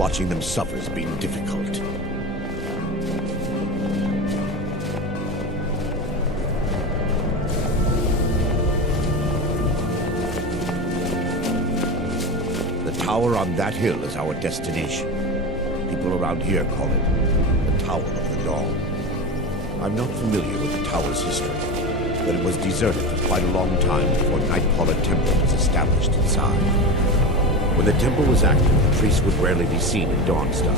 watching them suffer has been difficult. The tower on that hill is our destination. People around here call it the Tower of the Dawn. I'm not familiar with the tower's history, but it was deserted for quite a long time before Nightcaller Temple was established inside. When the temple was active, the priests would rarely be seen in Dawnstar.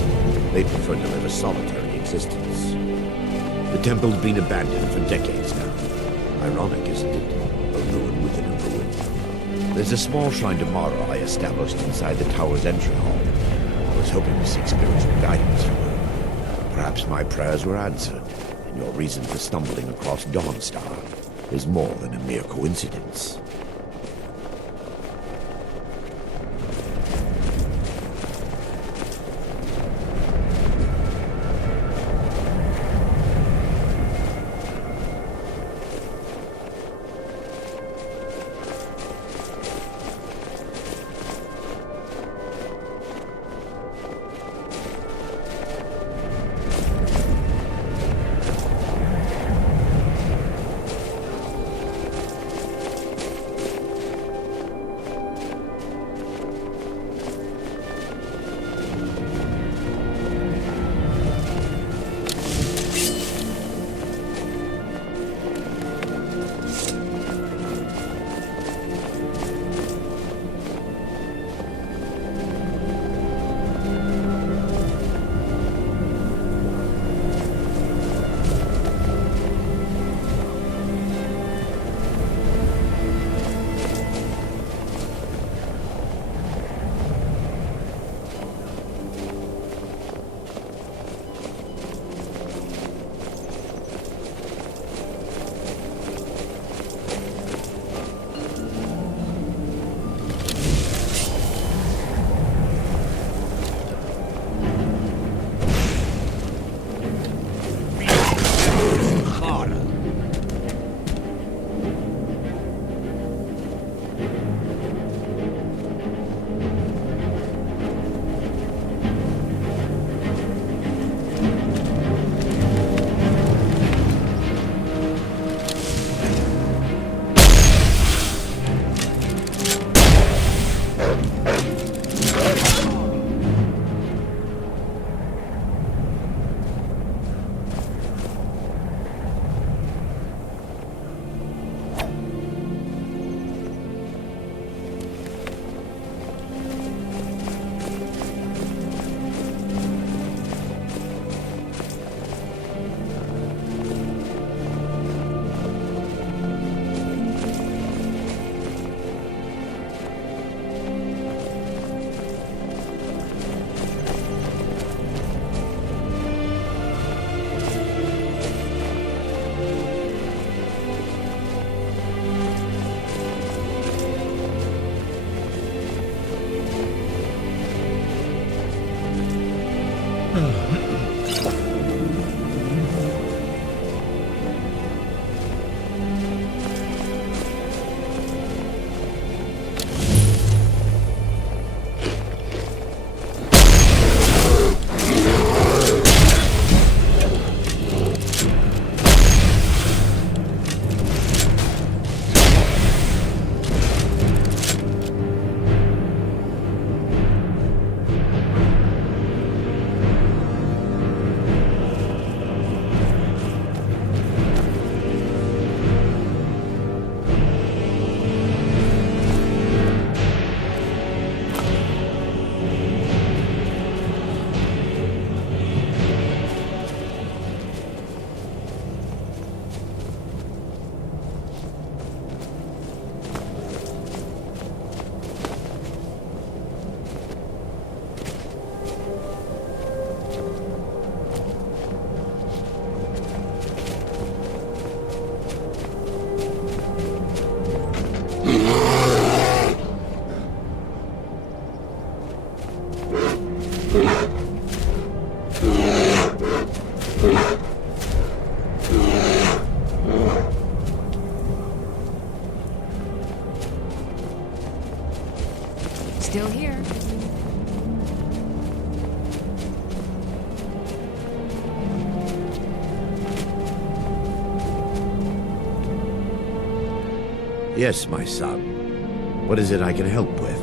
They preferred to live a solitary existence. The temple's been abandoned for decades now. Ironic, isn't it? A ruin within a ruin. There's a small shrine to Mara I established inside the tower's entry hall. I was hoping to seek spiritual guidance from her. Perhaps my prayers were answered, and your reason for stumbling across Dawnstar is more than a mere coincidence. Still here. Yes, my son. What is it I can help with?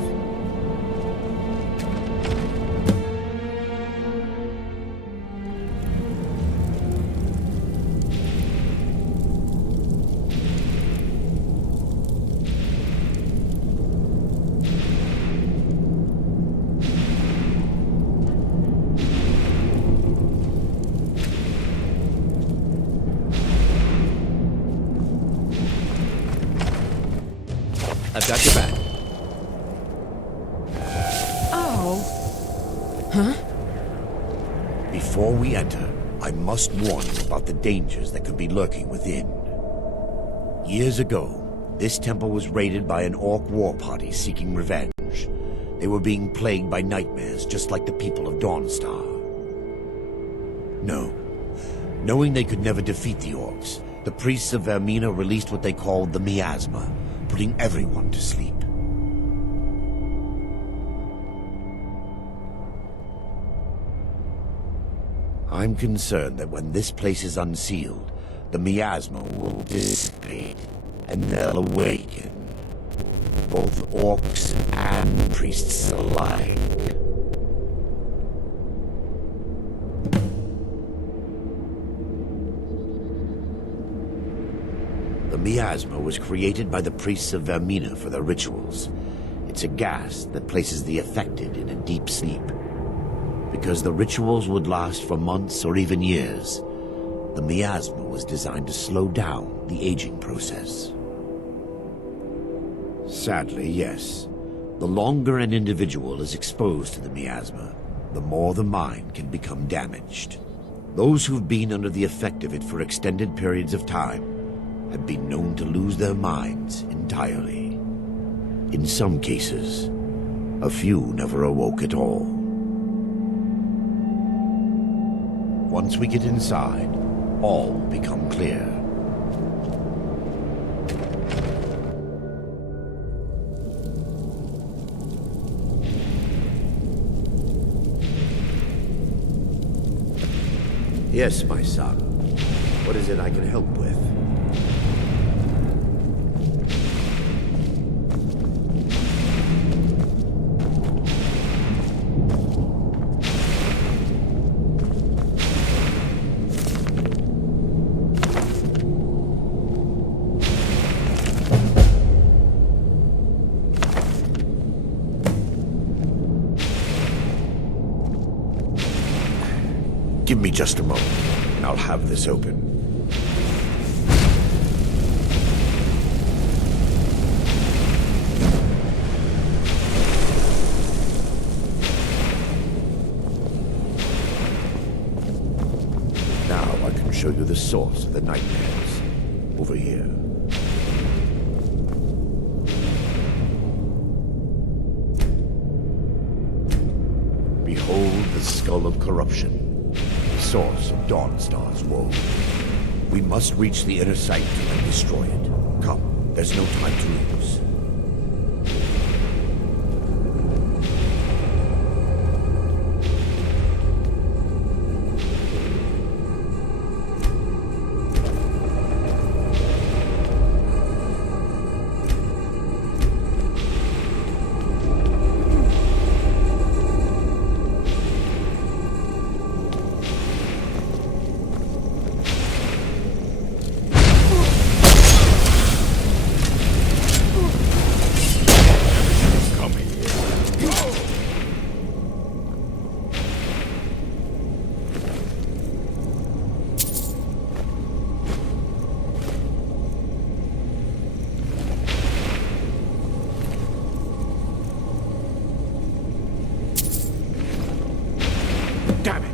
I've got your back. Oh. Huh? Before we enter, I must warn you about the dangers that could be lurking within. Years ago, this temple was raided by an orc war party seeking revenge. They were being plagued by nightmares, just like the people of Dawnstar. No. Knowing they could never defeat the orcs, the priests of Vermina released what they called the miasma, putting everyone to sleep. I'm concerned that when this place is unsealed, the miasma will dissipate, and they'll awaken. Both orcs and priests alike. The miasma was created by the priests of Vermina for their rituals. It's a gas that places the affected in a deep sleep. Because the rituals would last for months or even years, the miasma was designed to slow down the aging process. Sadly, yes. The longer an individual is exposed to the miasma, the more the mind can become damaged. Those who've been under the effect of it for extended periods of time have been known to lose their minds entirely. In some cases, a few never awoke at all. Once we get inside, all will become clear. Yes, my son. What is it I can help with? Give me just a moment, and I'll have this open. Now I can show you the source of the nightmares. Over here. Behold the skull of corruption. Source of Dawnstar's woe. We must reach the inner sanctum and destroy it. Come, there's no time to lose. Damn it!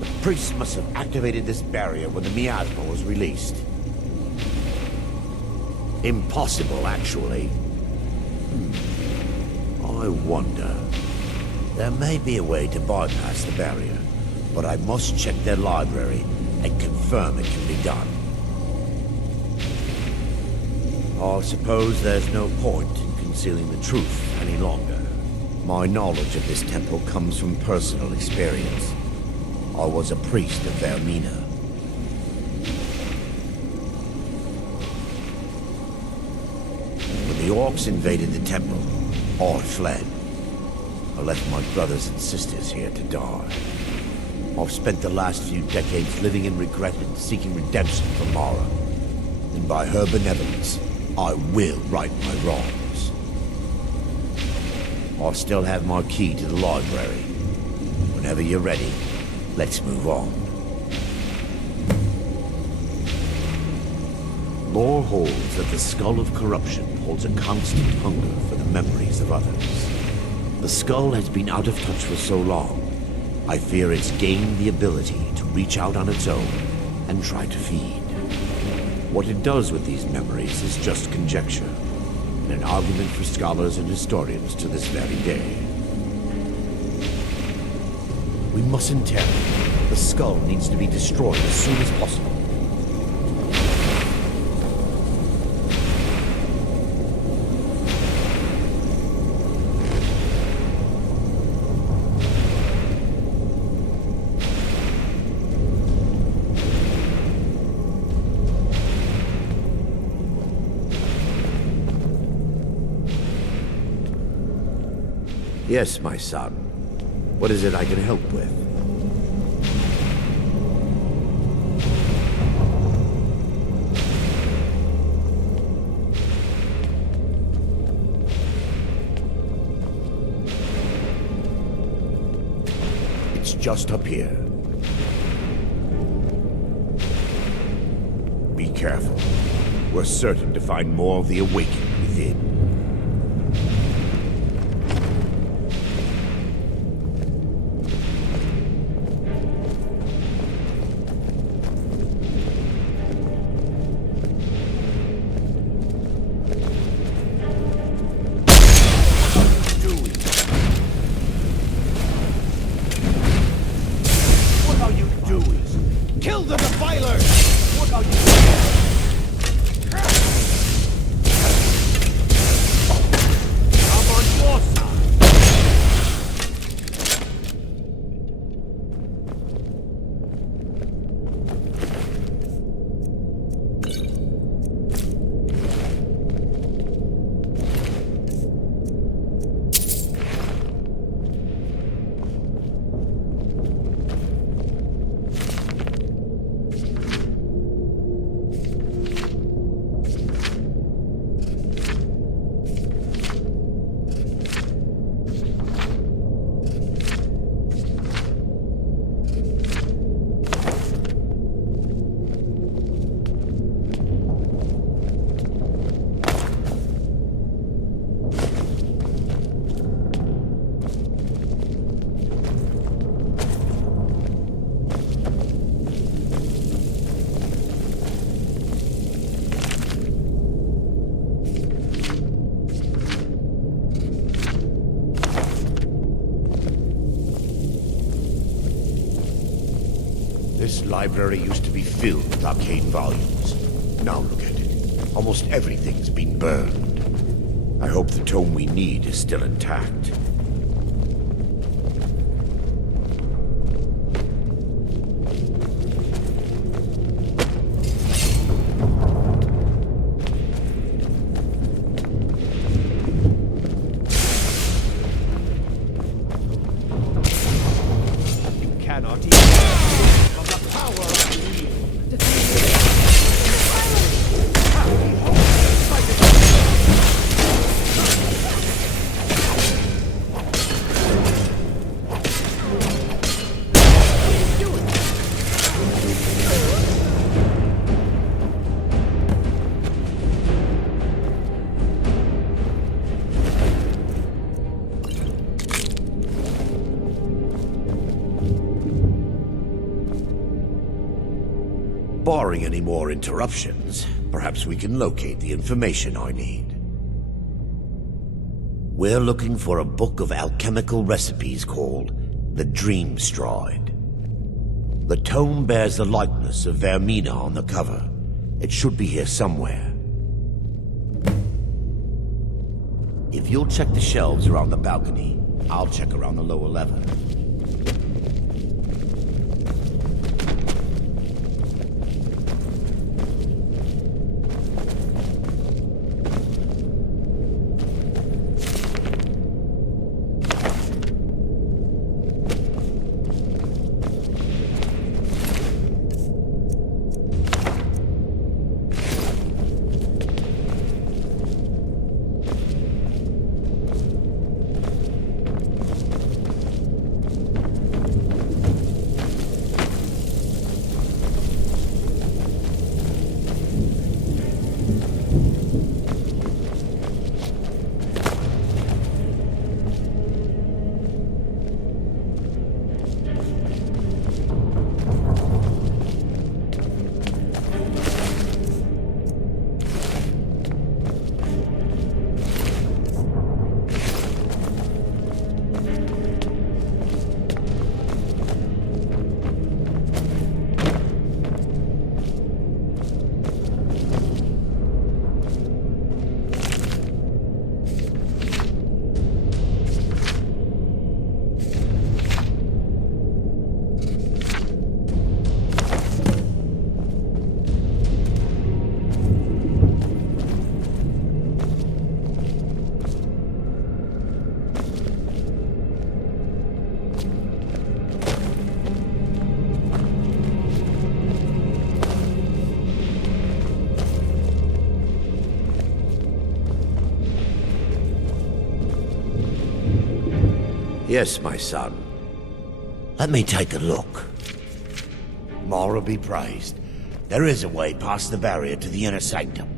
The priests must have activated this barrier when the miasma was released. Impossible, actually. I wonder. There may be a way to bypass the barrier, but I must check their library and confirm it can be done. I suppose there's no point in concealing the truth any longer. My knowledge of this temple comes from personal experience. I was a priest of Vermina. The orcs invaded the temple, or fled. I left my brothers and sisters here to die. I've spent the last few decades living in regret and seeking redemption from Mara. And by her benevolence, I will right my wrongs. I still have my key to the library. Whenever you're ready, let's move on. Lore holds that the Skull of Corruption holds a constant hunger for the memories of others. The skull has been out of touch for so long, I fear it's gained the ability to reach out on its own and try to feed. What it does with these memories is just conjecture, and an argument for scholars and historians to this very day. We mustn't tarry. The skull needs to be destroyed as soon as possible. Yes, my son. What is it I can help with? It's just up here. Be careful. We're certain to find more of the awakening within. This library used to be filled with arcane volumes. Now look at it. Almost everything's been burned. I hope the tome we need is still intact. Barring any more interruptions, perhaps we can locate the information I need. We're looking for a book of alchemical recipes called the Dream Stride. The tome bears the likeness of Vermina on the cover. It should be here somewhere. If you'll check the shelves around the balcony, I'll check around the lower level. Yes, my son. Let me take a look. Mara be praised. There is a way past the barrier to the inner sanctum.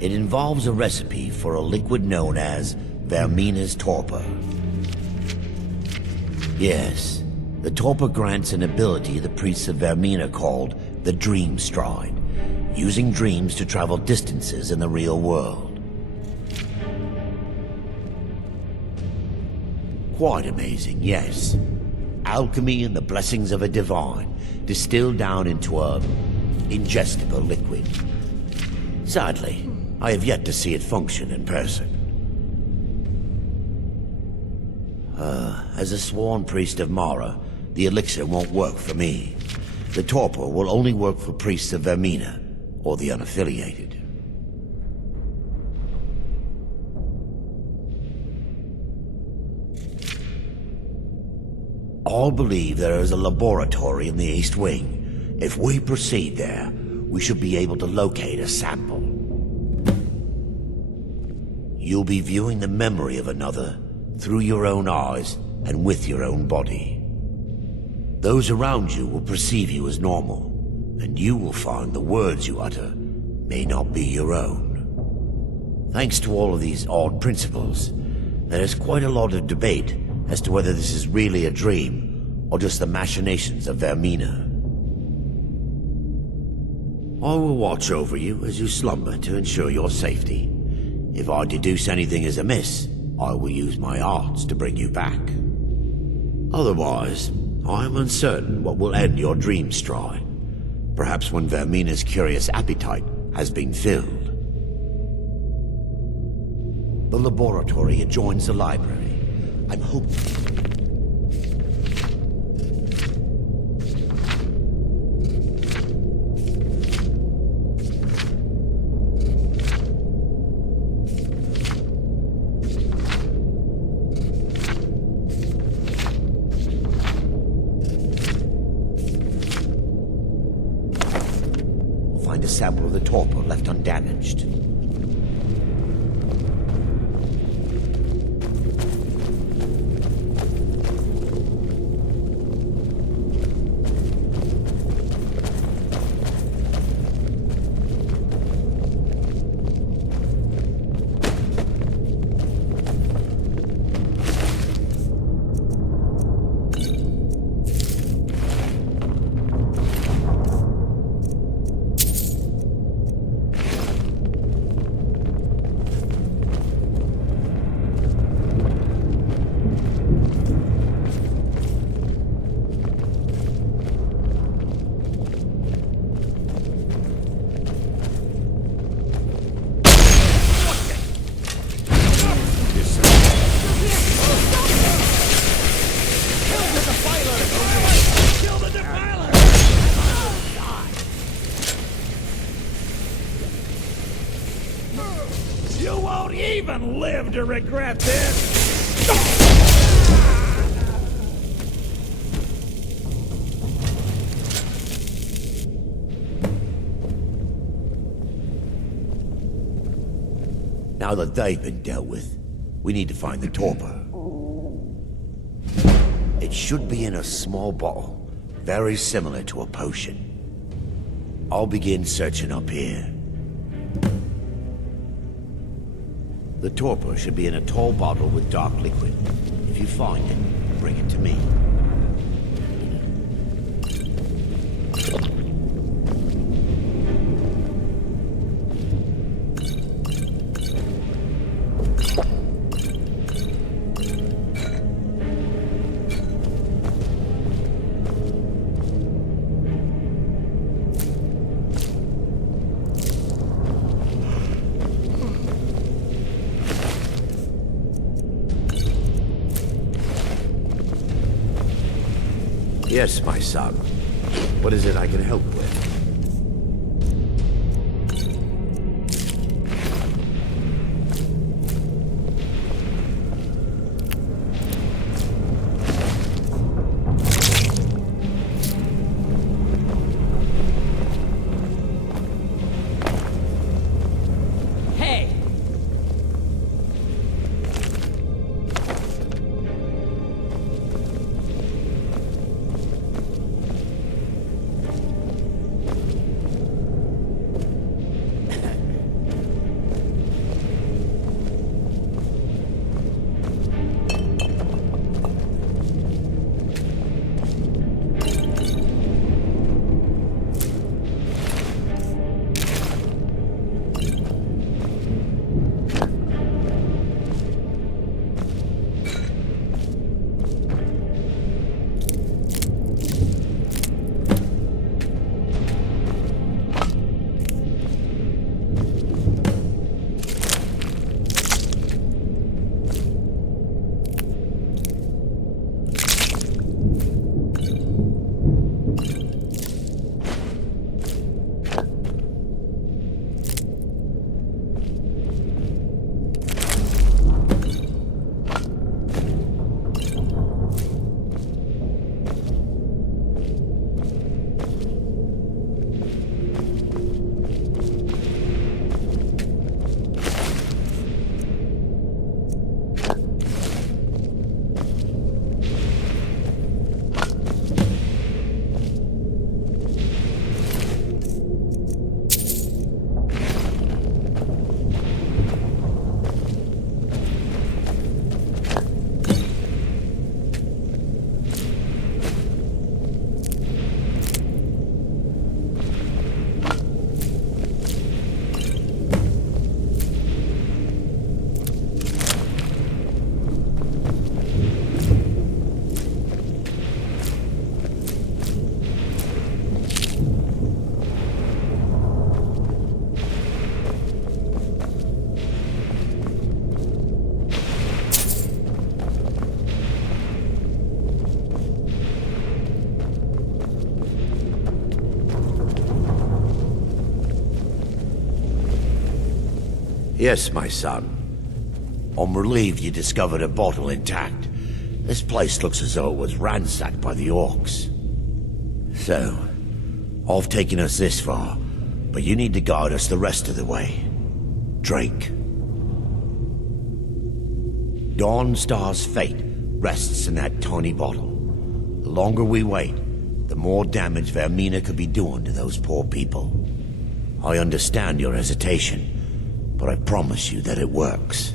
It involves a recipe for a liquid known as Vermina's torpor. Yes, the torpor grants an ability the priests of Vermina called the Dream Stride, using dreams to travel distances in the real world. Quite amazing, yes. Alchemy and the blessings of a divine, distilled down into a ingestible liquid. Sadly, I have yet to see it function in person. As a sworn priest of Mara, the elixir won't work for me. The torpor will only work for priests of Vermina, or the unaffiliated. All believe there is a laboratory in the East Wing. If we proceed there, we should be able to locate a sample. You'll be viewing the memory of another through your own eyes and with your own body. Those around you will perceive you as normal, and you will find the words you utter may not be your own. Thanks to all of these odd principles, there is quite a lot of debate as to whether this is really a dream or just the machinations of Vermina. I will watch over you as you slumber to ensure your safety. If I deduce anything is amiss, I will use my arts to bring you back. Otherwise, I am uncertain what will end your dream stride. Perhaps when Vermina's curious appetite has been filled. The laboratory adjoins the library. I'm hoping... We'll find a sample of the torpor left undamaged. You won't even live to regret this! Now that they've been dealt with, we need to find the torpor. It should be in a small bottle, very similar to a potion. I'll begin searching up here. The torpor should be in a tall bottle with dark liquid. If you find it, bring it to me. Yes, my son. What is it I can help with? Hey! Yes, my son. I'm relieved you discovered a bottle intact. This place looks as though it was ransacked by the orcs. So, I've taken us this far, but you need to guide us the rest of the way. Drake. Dawnstar's fate rests in that tiny bottle. The longer we wait, the more damage Vermina could be doing to those poor people. I understand your hesitation, but I promise you that it works.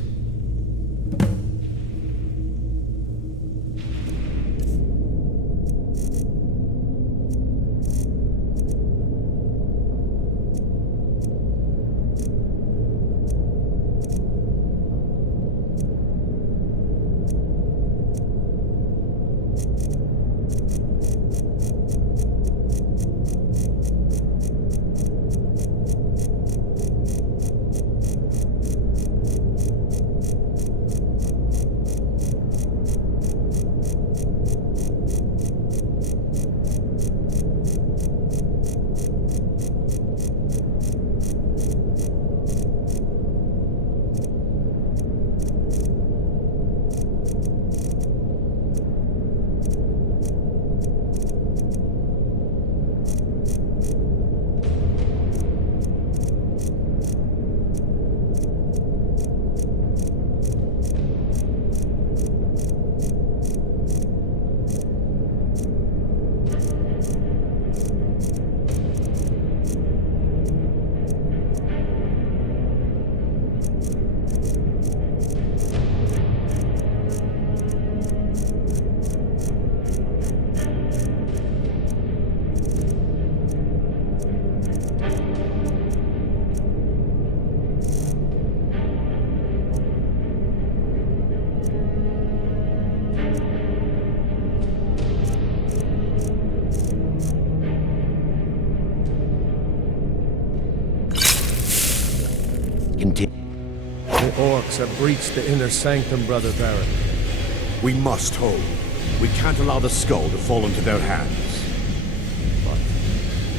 The orcs have breached the inner sanctum, Brother Baron. We must hold. We can't allow the skull to fall into their hands. But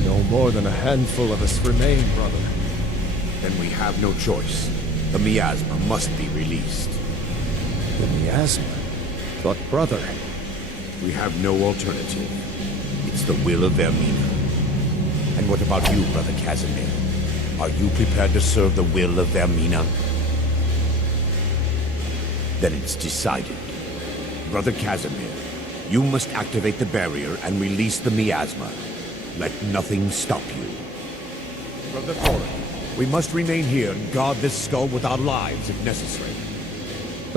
no more than a handful of us remain, brother. Then we have no choice. The miasma must be released. The miasma? But brother... We have no alternative. It's the will of Vermina. And what about you, Brother Casimir? Are you prepared to serve the will of Vermina? Then it's decided. Brother Casimir, you must activate the barrier and release the miasma. Let nothing stop you. Brother Thorin, we must remain here and guard this skull with our lives if necessary.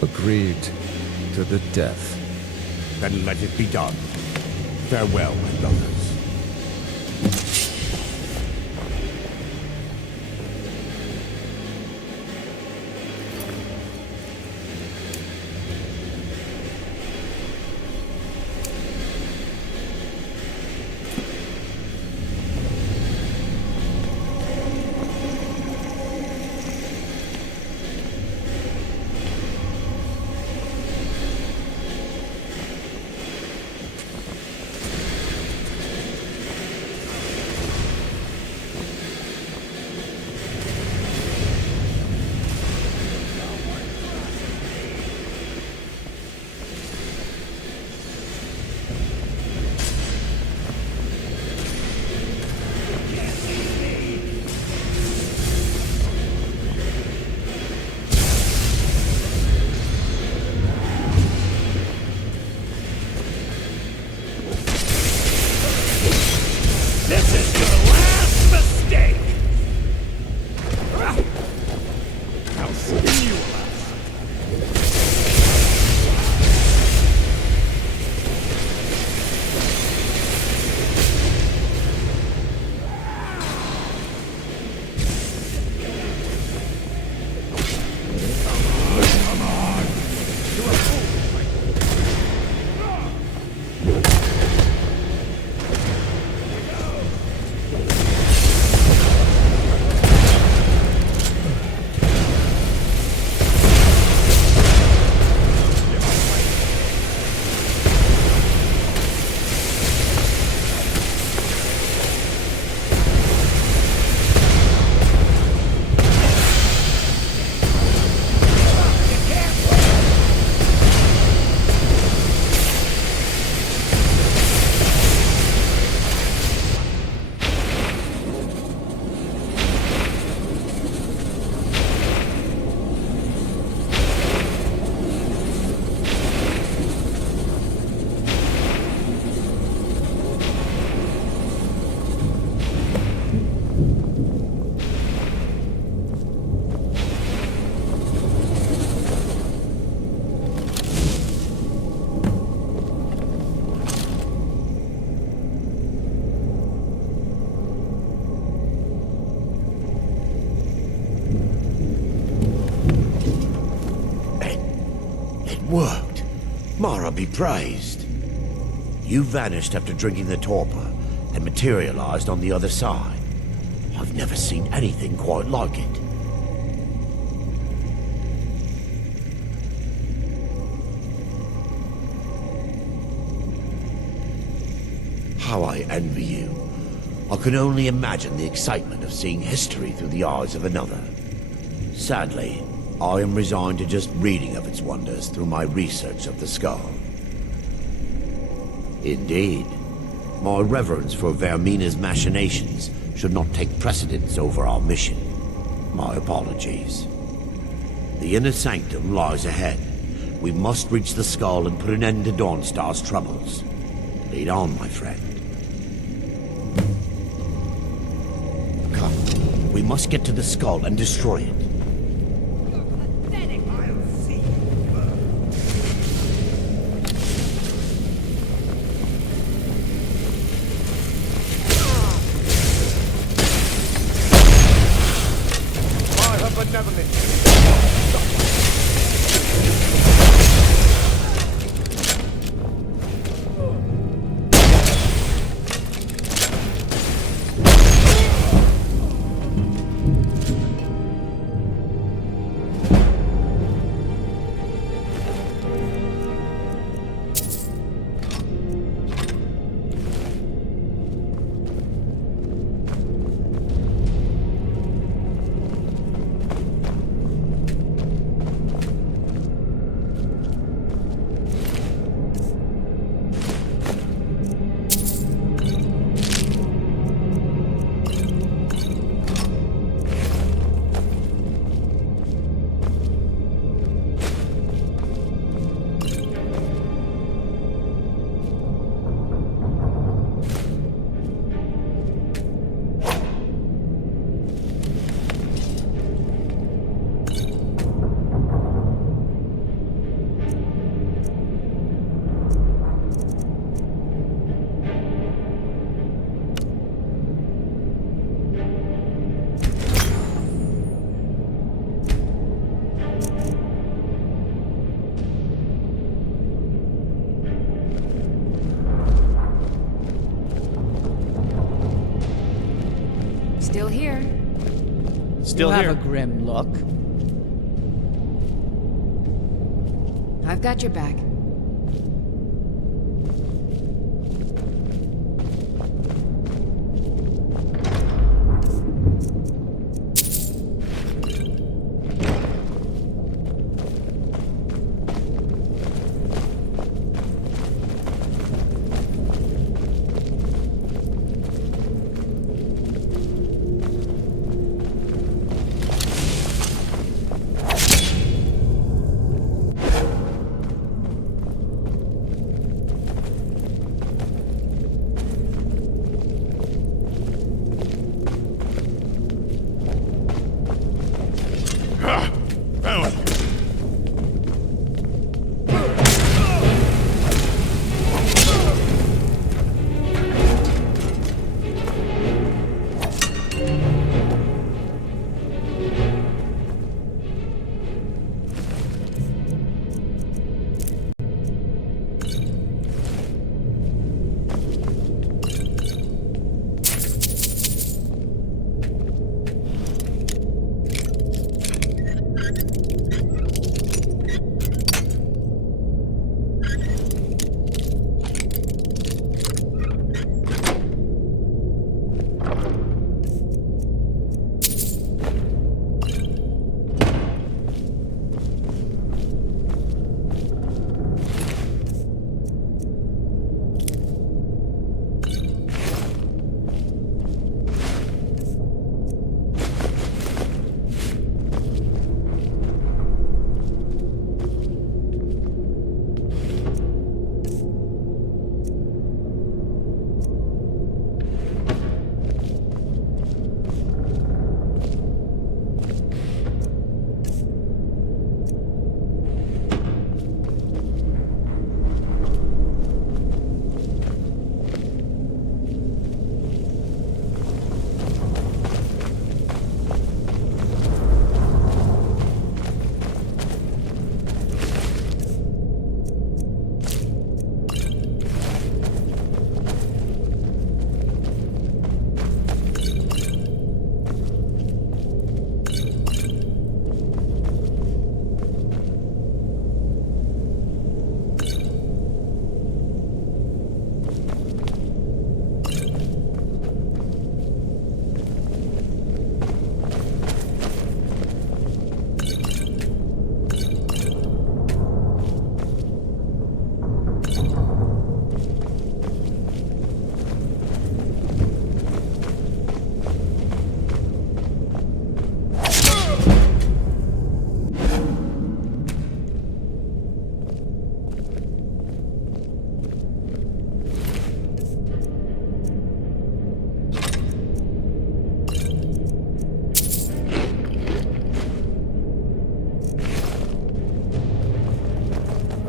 Agreed to the death. Then let it be done. Farewell, my brothers. worked. Mara be praised. You vanished after drinking the torpor and materialized on the other side. I've never seen anything quite like it. How I envy you. I can only imagine the excitement of seeing history through the eyes of another. Sadly, I am resigned to just reading of its wonders through my research of the skull. Indeed, my reverence for Vermina's machinations should not take precedence over our mission. My apologies. The inner sanctum lies ahead. We must reach the skull and put an end to Dawnstar's troubles. Lead on, my friend. Come, we must get to the skull and destroy it. Still here. Still you here. have a grim look. I've got your back.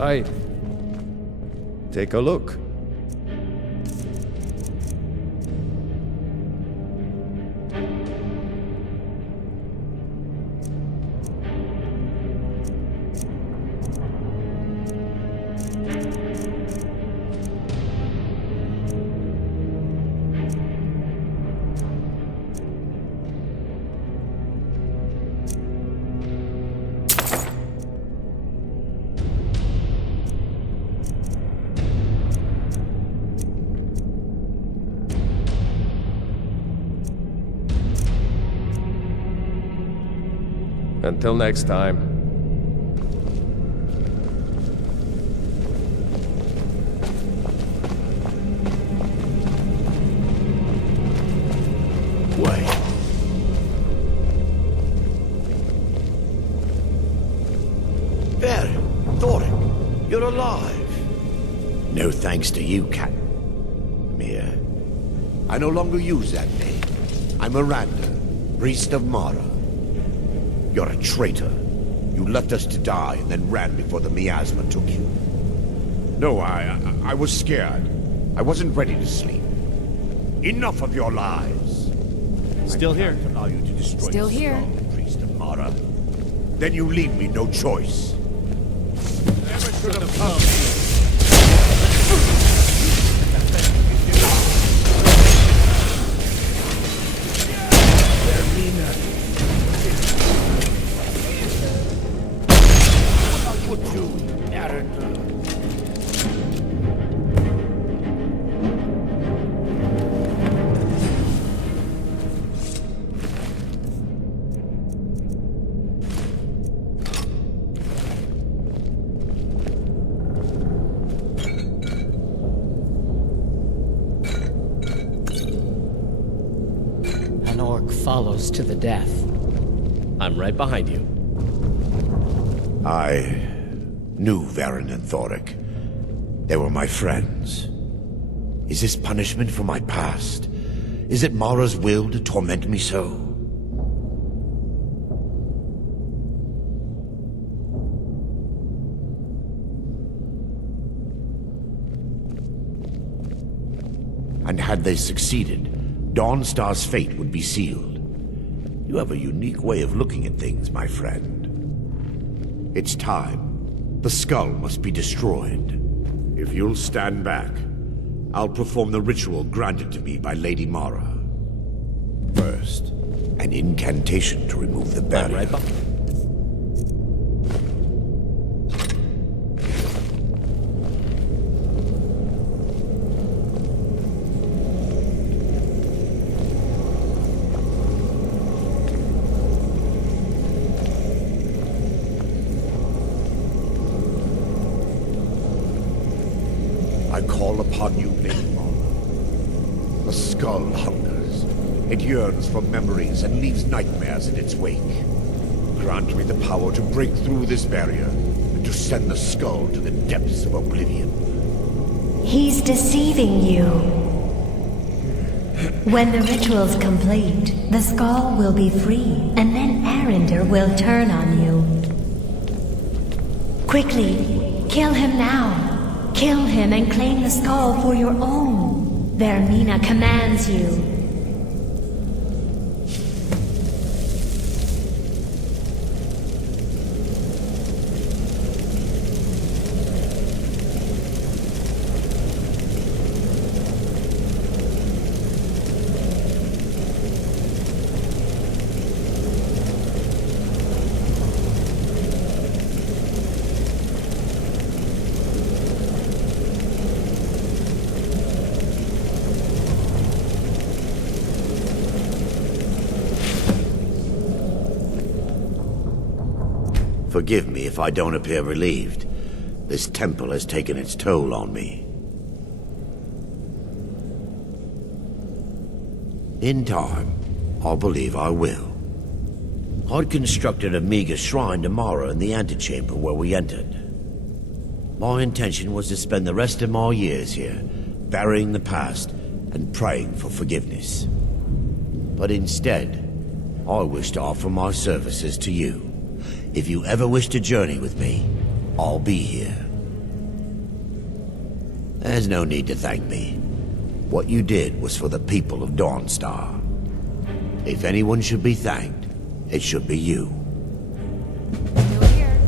right. Take a look. Until next time. Wait. Baron, Thorin, you're alive. No thanks to you, Captain. Mia. I no longer use that name. I'm Miranda, priest of Mara. You're a traitor. You left us to die and then ran before the miasma took you. No, I was scared. I wasn't ready to sleep. Enough of your lies. Still here. I can't allow you to destroy Still the here. skull, priest of Mara. Then you leave me no choice. Never should have come. What you, Arendelle? An orc follows to the death. I'm right behind you. I knew Varen and Thoric. They were my friends. Is this punishment for my past? Is it Mara's will to torment me so? And had they succeeded, Dawnstar's fate would be sealed. You have a unique way of looking at things, my friend. It's time. The skull must be destroyed. If you'll stand back, I'll perform the ritual granted to me by Lady Mara. First, an incantation to remove the I'm barrier. right behind. I call upon you, Lady Mara. The skull hungers. It yearns for memories and leaves nightmares in its wake. Grant me the power to break through this barrier and to send the skull to the depths of oblivion. He's deceiving you. When the ritual's complete, the skull will be free, and then Arender will turn on you. Quickly, kill him now. Kill him and claim the skull for your own. Vermina commands you. Forgive me if I don't appear relieved. This temple has taken its toll on me. In time, I believe I will. I'd constructed a meager shrine to Mara in the antechamber where we entered. My intention was to spend the rest of my years here, burying the past and praying for forgiveness. But instead, I wish to offer my services to you. If you ever wish to journey with me, I'll be here. There's no need to thank me. What you did was for the people of Dawnstar. If anyone should be thanked, it should be you. Still here.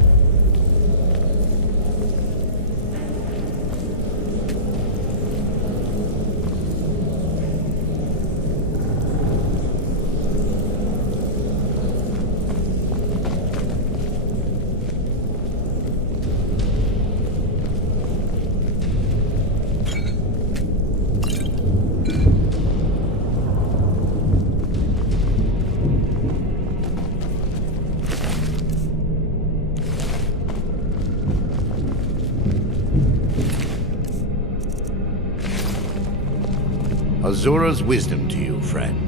Azura's wisdom to you, friend.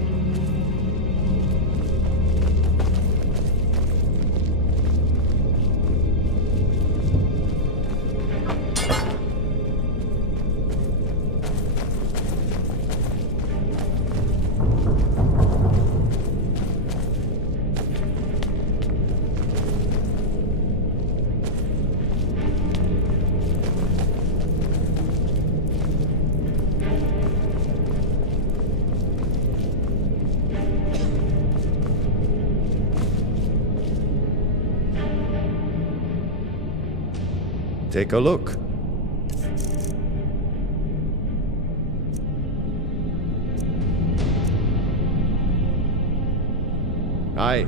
Take a look. Aye.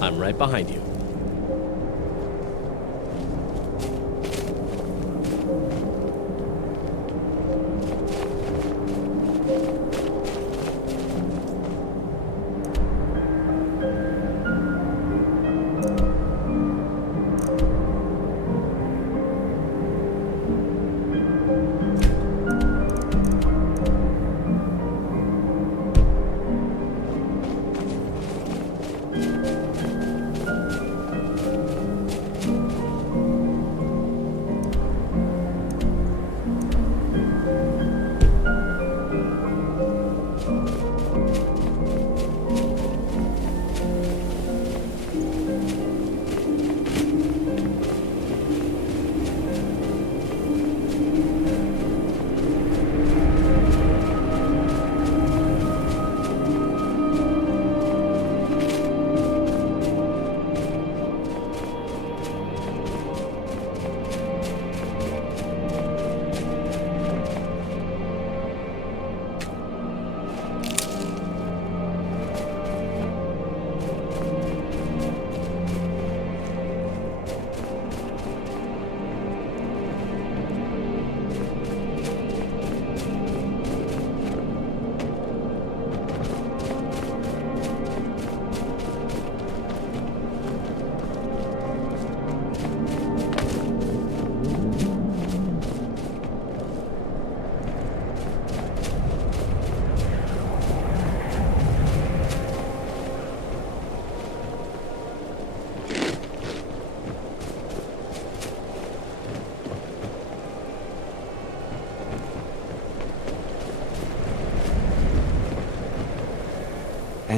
I'm right behind you.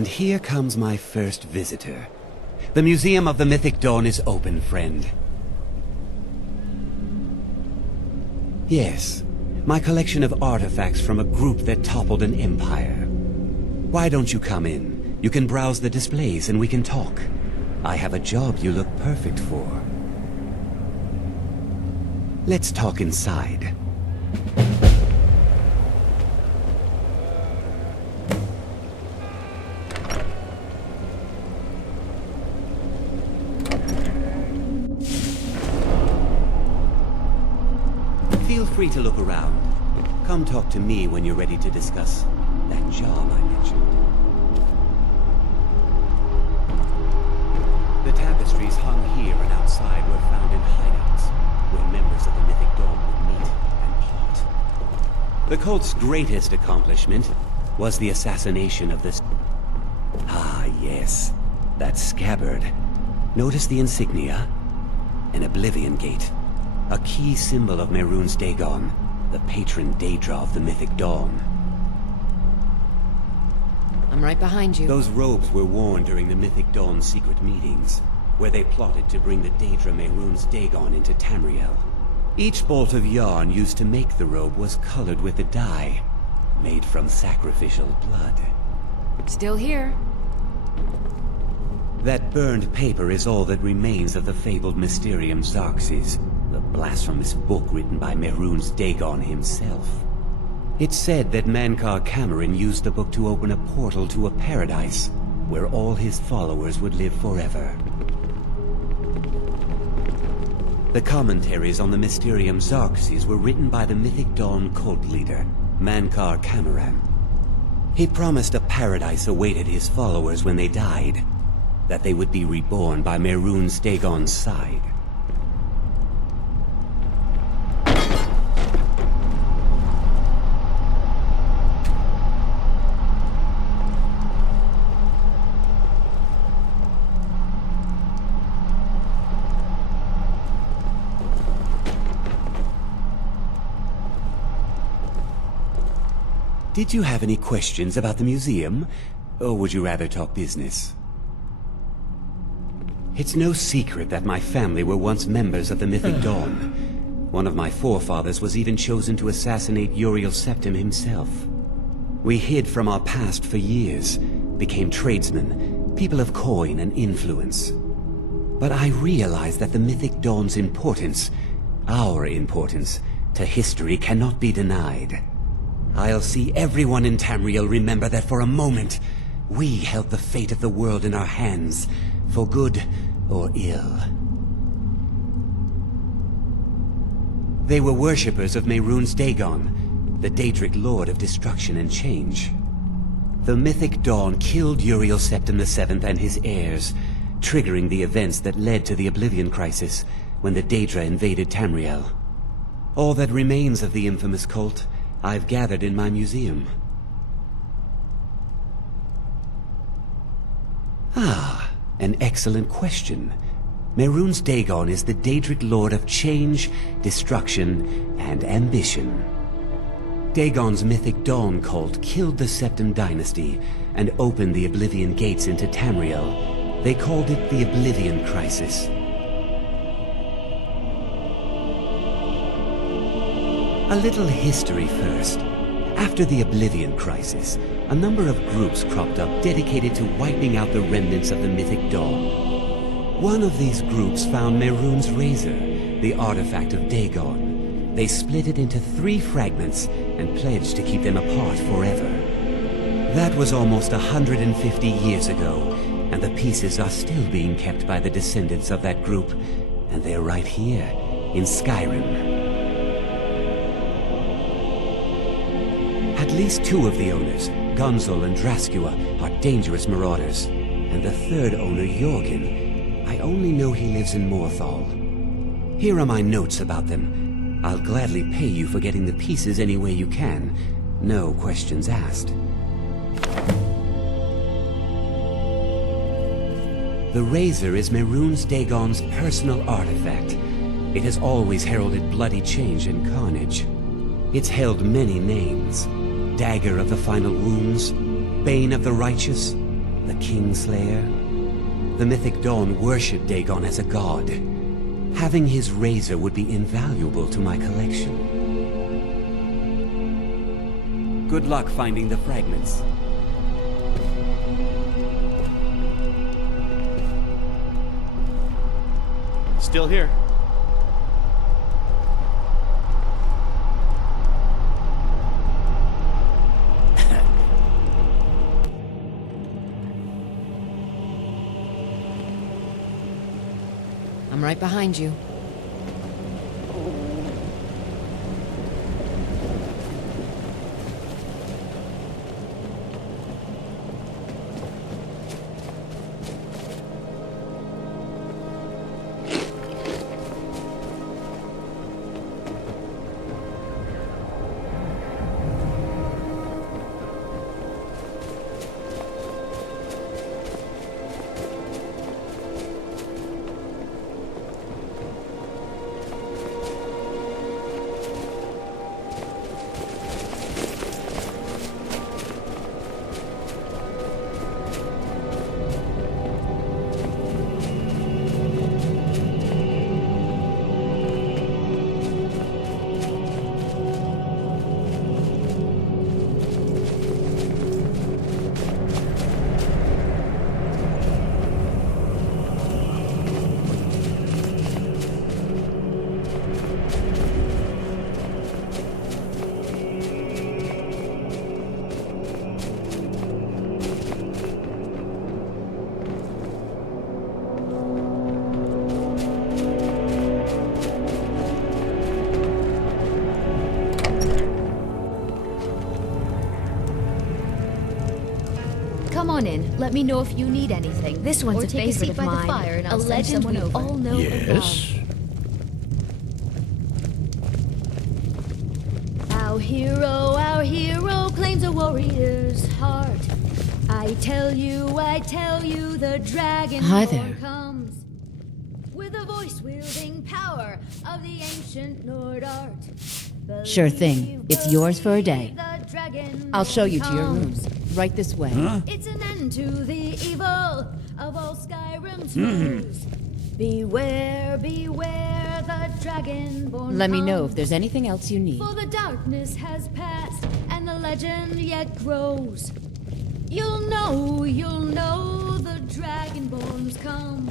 And here comes my first visitor. The Museum of the Mythic Dawn is open, friend. Yes, my collection of artifacts from a group that toppled an empire. Why don't you come in? You can browse the displays and we can talk. I have a job you look perfect for. Let's talk inside. Feel free to look around. Come talk to me when you're ready to discuss that job I mentioned. The tapestries hung here and outside were found in hideouts, where members of the Mythic Dawn would meet and plot. The cult's greatest accomplishment was the assassination of this... Ah, yes. That scabbard. Notice the insignia? An Oblivion Gate. A key symbol of Mehrunes Dagon, the patron Daedra of the Mythic Dawn. I'm right behind you. Those robes were worn during the Mythic Dawn's secret meetings, where they plotted to bring the Daedra Mehrunes Dagon into Tamriel. Each bolt of yarn used to make the robe was colored with a dye, made from sacrificial blood. Still here. That burned paper is all that remains of the fabled Mysterium Xarxes, the blasphemous book written by Mehrunes Dagon himself. It's said that Mankar Camoran used the book to open a portal to a paradise, where all his followers would live forever. The commentaries on the Mysterium Xarxes were written by the Mythic Dawn cult leader, Mankar Camoran. He promised a paradise awaited his followers when they died, that they would be reborn by Mehrunes Dagon's side. Did you have any questions about the museum, or would you rather talk business? It's no secret that my family were once members of the Mythic Dawn. One of my forefathers was even chosen to assassinate Uriel Septim himself. We hid from our past for years, became tradesmen, people of coin and influence. But I realized that the Mythic Dawn's importance, our importance, to history cannot be denied. I'll see everyone in Tamriel remember that for a moment, we held the fate of the world in our hands, for good or ill. They were worshippers of Mehrunes Dagon, the Daedric Lord of Destruction and Change. The Mythic Dawn killed Uriel Septim VII and his heirs, triggering the events that led to the Oblivion Crisis when the Daedra invaded Tamriel. All that remains of the infamous cult I've gathered in my museum. Ah, an excellent question. Mehrunes Dagon is the Daedric Lord of Change, Destruction, and Ambition. Dagon's Mythic Dawn cult killed the Septim dynasty and opened the Oblivion Gates into Tamriel. They called it the Oblivion Crisis. A little history first. After the Oblivion Crisis, a number of groups cropped up dedicated to wiping out the remnants of the Mythic Dawn. One of these groups found Mehrunes' Razor, the artifact of Dagon. They split it into 3 fragments and pledged to keep them apart forever. That was almost 150 years ago, and the pieces are still being kept by the descendants of that group, and they're right here, in Skyrim. At least 2 of the owners, Gonzol and Draskua, are dangerous marauders. And the 3rd owner, Jorgen, I only know he lives in Morthal. Here are my notes about them. I'll gladly pay you for getting the pieces any way you can. No questions asked. The Razor is Mehrunes Dagon's personal artifact. It has always heralded bloody change and carnage. It's held many names. Dagger of the Final Wounds, Bane of the Righteous, The Kingslayer? The mythic Dawn worshipped Dagon as a god. Having his razor would be invaluable to my collection. Good luck finding the fragments. Still here. I'm right behind you. Come on in. Let me know if you need anything. This one's or a take favorite seat of by mine. the fire and A I'll send legend someone we over. all know and Yes? Our hero claims a warrior's heart. I tell you, the dragon Hi there. comes with the voice-wielding power of the ancient Nord art. Sure thing. It's yours for a day. The dragon I'll show you to your comes. room. Right this way. It's an end to the evil of all Skyrim's foes. Beware, beware, the dragonborn Let me know if comes. there's anything else you need. For the darkness has passed, and the legend yet grows. You'll know, the dragonborn's come.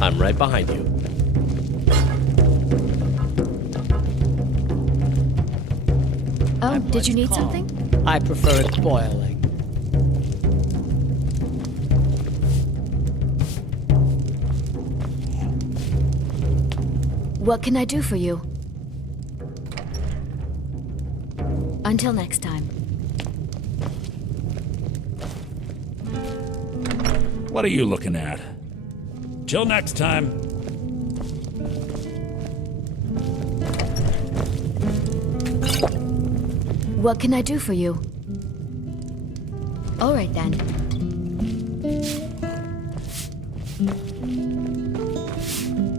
I'm right behind you. Oh, did you need something? I prefer it boiling. What can I do for you? Until next time. What are you looking at? Till next time. What can I do for you? All right then.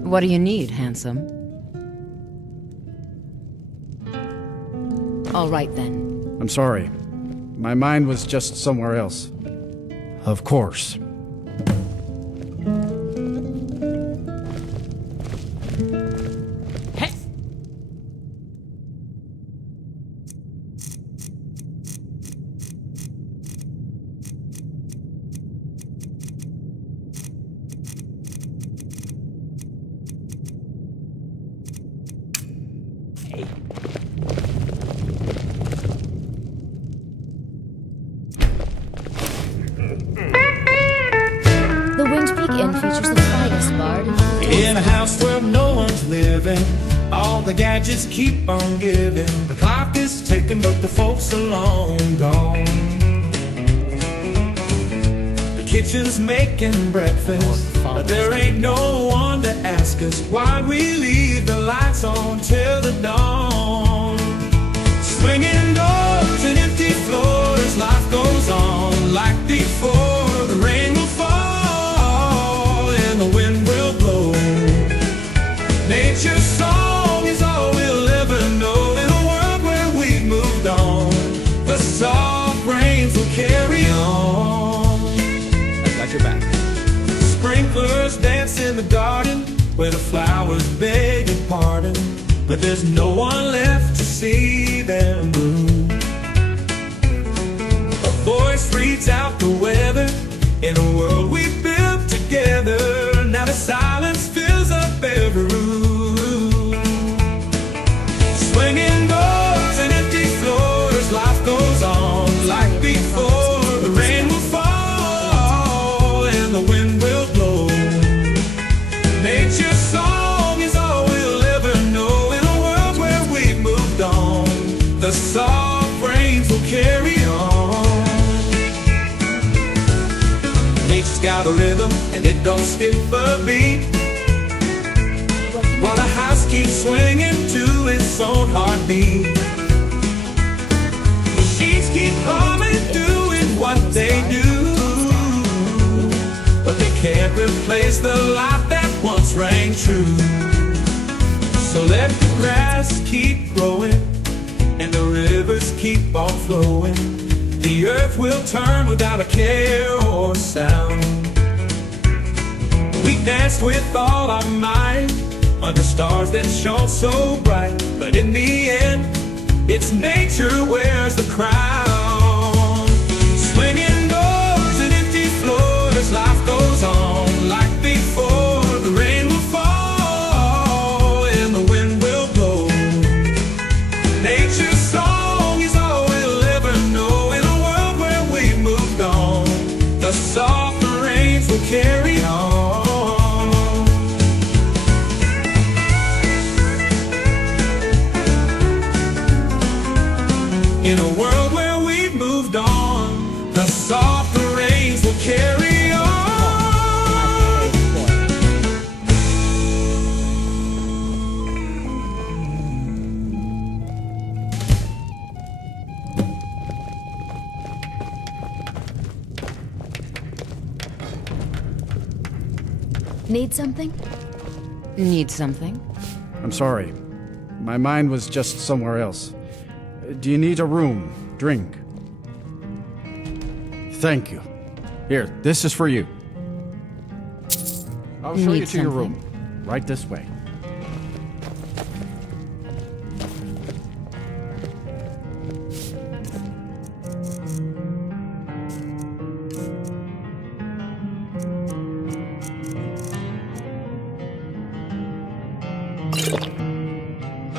What do you need, handsome? All right then. I'm sorry. My mind was just somewhere else. Of course. Hey! The Windpeak Inn features the finest bar In a house where no one's living, all the gadgets keep on giving. The clock is ticking, but the folks are long gone. The kitchen's making breakfast, but there ain't no one to ask us why we leave the lights on till the dawn. Swinging doors and empty floors, life goes on like before. The rain will fall and the wind will blow. Nature's song is all we'll ever know. In a world where we've moved on, the soft rains will carry on. I've got your back. Sprinklers dance in the garden where the flowers beg your pardon, but there's no one left to see them bloom. A voice reads out the weather in a world we built together. Now the silence fills up every room. Swinging doors and empty floors, life goes on like before. The rain will fall and the wind will blow. Nature's song is all we'll ever know. In a world where we've moved on, the soft rains will carry on. Nature's got a rhythm and it don't skip a beat, while the house keeps swinging to its own heartbeat. Machines keep humming, doing what they do, but they can't replace the life that once rang true. So let the grass keep growing and the rivers keep on flowing. The earth will turn without a care or sound. We danced with all our might under stars that shone so bright, but in the end, it's nature wears the crown. Swinging doors and empty floors, life goes on like before. The rain will fall and the wind will blow. Nature's song is all we'll ever know. In a world where we moved on, the soft rains will carry on. In a world where we've moved on, the soft rains will carry on. Need something? Need something? I'm sorry. My mind was just somewhere else. Do you need a room? Drink? Thank you. Here, this is for you. I'll show you Need to your something? room. Right this way.